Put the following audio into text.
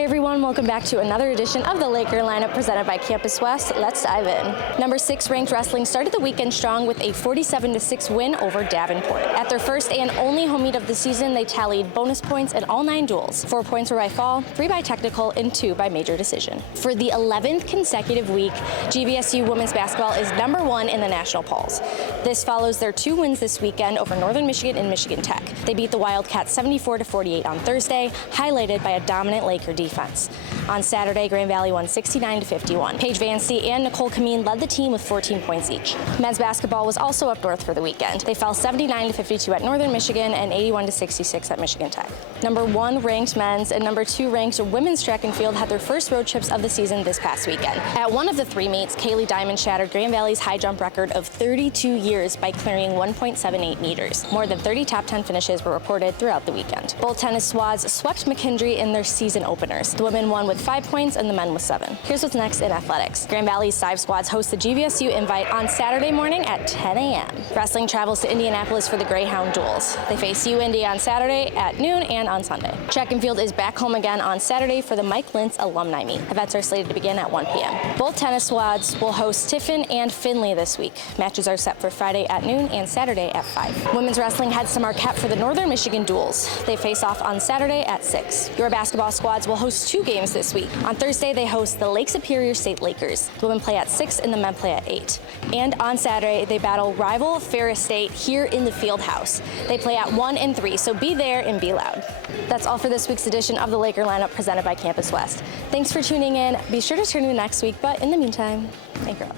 Hey everyone, welcome back to another edition of the Laker lineup presented by Campus West. Let's dive in. Number 6 ranked wrestling started the weekend strong with a 47-6 win over Davenport. At their first and only home meet of the season, they tallied bonus points in all 9 duels. 4 points were by fall, 3 by technical, and 2 by major decision. For the 11th consecutive week, GVSU women's basketball is number 1 in the national polls. This follows their 2 wins this weekend over Northern Michigan and Michigan Tech. They beat the Wildcats 74-48 on Thursday, highlighted by a dominant Laker defense. On Saturday, Grand Valley won 69-51. Paige Vancey and Nicole Kameen led the team with 14 points each. Men's basketball was also up north for the weekend. They fell 79-52 at Northern Michigan and 81-66 at Michigan Tech. Number 1 ranked men's and number 2 ranked women's track and field had their first road trips of the season this past weekend. At one of the 3 meets, Kaylee Diamond shattered Grand Valley's high jump record of 32 years by clearing 1.78 meters. More than 30 top 10 finishes were reported throughout the weekend. Both tennis squads swept McKendree in their season openers. The women won with 5 points and the men with 7. Here's what's next in athletics. Grand Valley's 5 squads host the GVSU Invite on Saturday morning at 10 a.m. Wrestling travels to Indianapolis for the Greyhound Duels. They face UIndy on Saturday at noon and on Sunday. Track and field is back home again on Saturday for the Mike Lintz Alumni Meet. Events are slated to begin at 1 p.m. Both tennis squads will host Tiffin and Findlay this week. Matches are set for Friday at noon and Saturday at 5. Women's wrestling heads to Marquette for the Northern Michigan Duels. They face off on Saturday at 6. Your basketball squads will host 2 games this week. On Thursday, they host the Lake Superior State Lakers. The women play at 6 and the men play at 8. And on Saturday, they battle rival Ferris State here in the field house. They play at 1 and 3, so be there and be loud. That's all for this week's edition of the Laker lineup presented by Campus West. Thanks for tuning in. Be sure to tune in next week, but in the meantime, Anchor up.